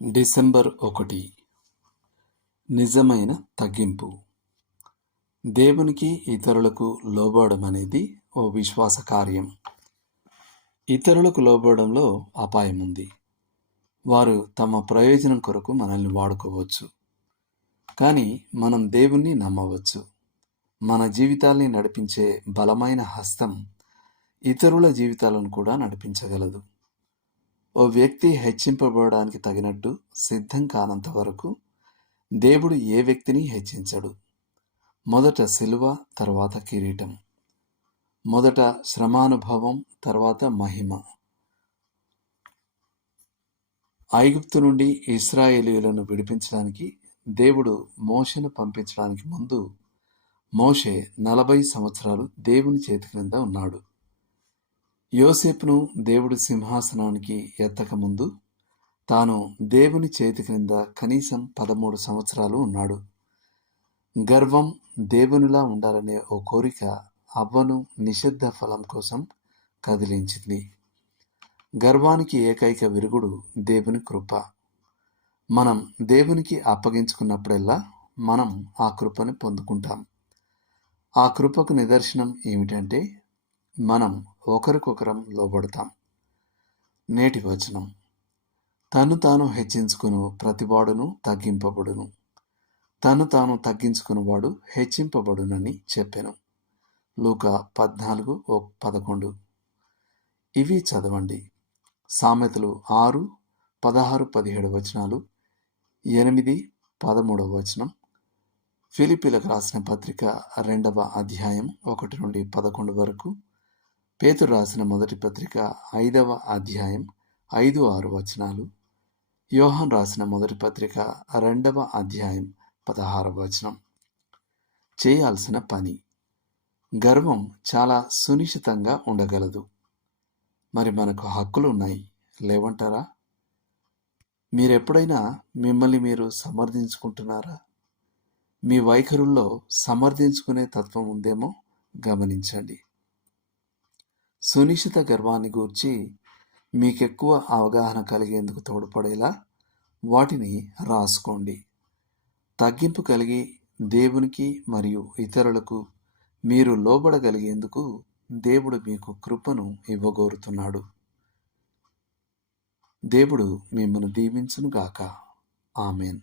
December 1 నిజమైన తగ్గింపు. దేవునికి ఇతరులకు లోబడడం అనేది ఓ విశ్వాస కార్యం. ఇతరులకు లోబడడంలో అపాయం ఉంది. వారు తమ ప్రయోజనం కొరకు మనల్ని వాడుకోవచ్చు. కానీ మనం దేవుణ్ణి నమ్మవచ్చు. మన జీవితాల్ని నడిపించే బలమైన హస్తం ఇతరుల జీవితాలను కూడా నడిపించగలదు. ఓ వ్యక్తి హెచ్చింపబడడానికి తగినట్టు సిద్ధం కానంత వరకు దేవుడు ఏ వ్యక్తిని హెచ్చించడు. మొదట శిలువ, తర్వాత కిరీటం. మొదట శ్రమానుభవం, తర్వాత మహిమ. ఐగుప్తు నుండి ఇశ్రాయేలీయులను విడిపించడానికి దేవుడు మోషేను పంపించడానికి ముందు మోషే 40 సంవత్సరాలు దేవుని చేతి క్రింద ఉన్నాడు. యోసేపును దేవుడు సింహాసనానికి ఎత్తకముందు తాను దేవుని చేతి క్రింద కనీసం 13 సంవత్సరాలు ఉన్నాడు. గర్వం, దేవునిలా ఉండాలనే ఓ కోరిక అవ్వను నిషిద్ధ ఫలం కోసం కదిలించింది. గర్వానికి ఏకైక విరుగుడు దేవుని కృప. మనం దేవునికి అప్పగించుకున్నప్పుడల్లా మనం ఆ కృపను పొందుకుంటాం. ఆ కృపకు నిదర్శనం ఏమిటంటే మనం ఒకరికొకరం లోబడతాం. నేటి వచనం: తను తాను హెచ్చించుకును ప్రతివాడును తగ్గింపబడును, తను తాను తగ్గించుకున్నవాడు హెచ్చింపబడునని చెప్పెను. లూకా 14:11. ఇవి చదవండి. సామెతలు 6, 16, 17 వచనాలు, 8, 13 వచనం. ఫిలిప్పీలకు రాసిన పత్రిక 2వ అధ్యాయం 1 నుండి 11 వరకు. పేతురు రాసిన మొదటి పత్రిక 5వ అధ్యాయం 5, 6 వచనాలు. యోహాను రాసిన మొదటి పత్రిక 2వ అధ్యాయం 16 వచనం. చేయాల్సిన పని. గర్వం చాలా సునిశ్చితంగా ఉండగలదు. మరి మనకు హక్కులు ఉన్నాయి, లేవంటారా? మీరెప్పుడైనా మిమ్మల్ని మీరు సమర్థించుకుంటున్నారా? మీ వైఖరుల్లో సమర్థించుకునే తత్వం ఉందేమో గమనించండి. సునిశ్చిత గర్వాన్ని గూర్చి మీకెక్కువ అవగాహన కలిగేందుకు తోడ్పడేలా వాటిని రాసుకోండి. తగ్గింపు కలిగి దేవునికి మరియు ఇతరులకు మీరు లోబడగలిగేందుకు దేవుడు మీకు కృపను ఇవ్వగోరుతున్నాడు. దేవుడు మిమ్మల్ని దీవించునుగాక. ఆమెన్.